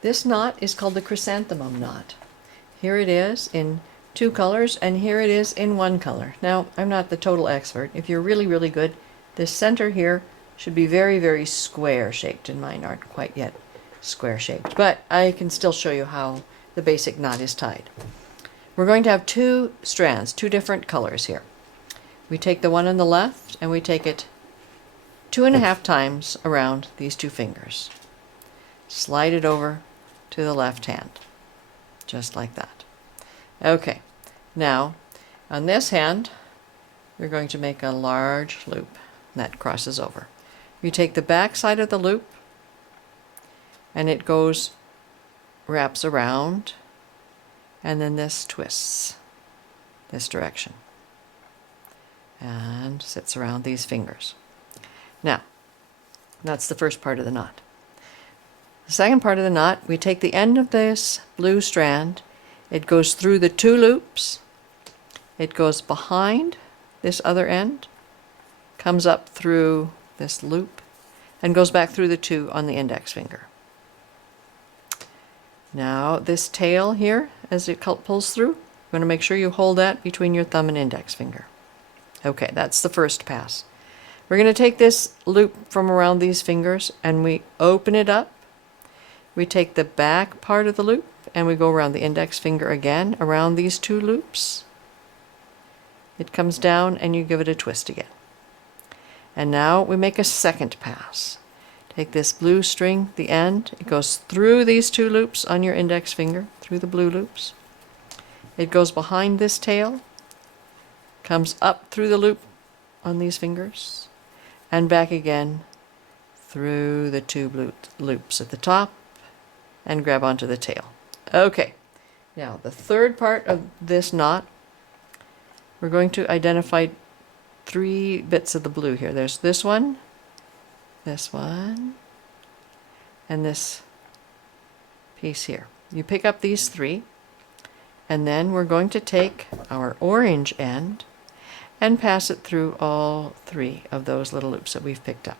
This knot is called the chrysanthemum knot. Here it is in two colors, and here it is in one color. Now, I'm not the total expert. If you're really, really good, this center here should be very, very square shaped, and mine aren't quite yet square shaped. But I can still show you how the basic knot is tied. We're going to have two strands, two different colors here. We take the one on the left and we take it 2.5 times around these two fingers. Slide it over to the left hand, just like that. Okay, now on this hand, we're going to make a large loop that crosses over. You take the back side of the loop and it wraps around, and then this twists this direction and sits around these fingers. Now, that's the first part of the knot. The second part of the knot, we take the end of this blue strand, it goes through the two loops, it goes behind this other end, comes up through this loop, and goes back through the two on the index finger. Now this tail here, as it pulls through, you're going to make sure you hold that between your thumb and index finger. Okay, that's the first pass. We're going to take this loop from around these fingers and we open it up. We take the back part of the loop and we go around the index finger again, around these two loops. It comes down and you give it a twist again. And now we make a second pass. Take this blue string, the end, it goes through these two loops on your index finger, through the blue loops. It goes behind this tail, comes up through the loop on these fingers, and back again through the two blue loops at the top, and grab onto the tail. Okay, now the third part of this knot, we're going to identify 3 bits of the blue here. There's this one, and this piece here. You pick up these 3, and then we're going to take our orange end and pass it through all 3 of those little loops that we've picked up.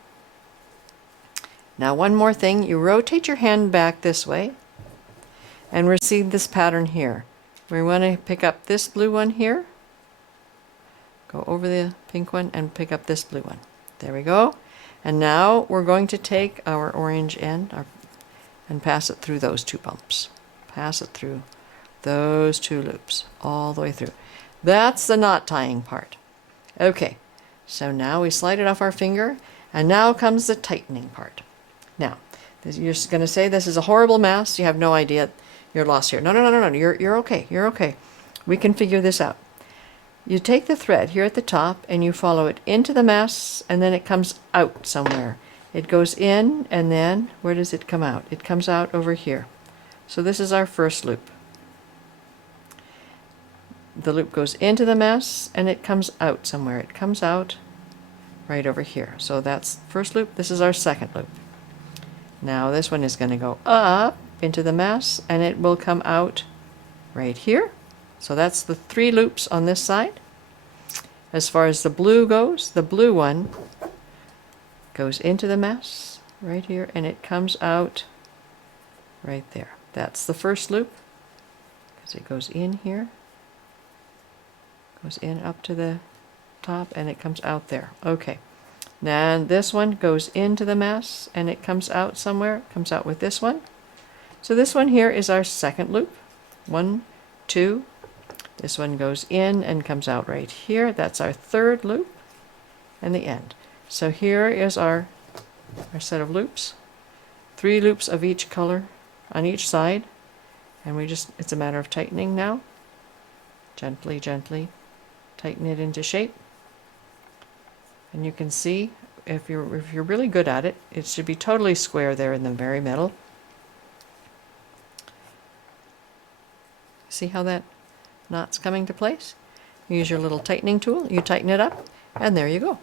Now one more thing, you rotate your hand back this way and receive this pattern here. We want to pick up this blue one here, go over the pink one and pick up this blue one. There we go. And now we're going to take our orange end and pass it through those 2 bumps. Pass it through those 2 loops all the way through. That's the knot tying part. Okay, so now we slide it off our finger, and now comes the tightening part. Now, you're going to say this is a horrible mess, you have no idea, you're lost here. No, you're okay, you're okay. We can figure this out. You take the thread here at the top and you follow it into the mess, and then it comes out somewhere. It goes in, and then where does it come out? It comes out over here. So this is our first loop. The loop goes into the mess and it comes out somewhere. It comes out right over here. So that's first loop. This is our second loop. Now this one is going to go up into the mess and it will come out right here. So that's the 3 loops on this side. As far as the blue goes, the blue one goes into the mess right here and it comes out right there. That's the first loop because it goes in here, goes in up to the top, and it comes out there. Okay. Now this one goes into the mess and it comes out somewhere. It comes out with this one. So this one here is our second loop. 1, 2. This one goes in and comes out right here. That's our third loop and the end. So here is our set of loops. 3 loops of each color on each side. And it's a matter of tightening now. Gently, gently tighten it into shape. And you can see if you're really good at it, it should be totally square there in the very middle. See how that knot's coming to place? Use your little tightening tool, you tighten it up, and there you go.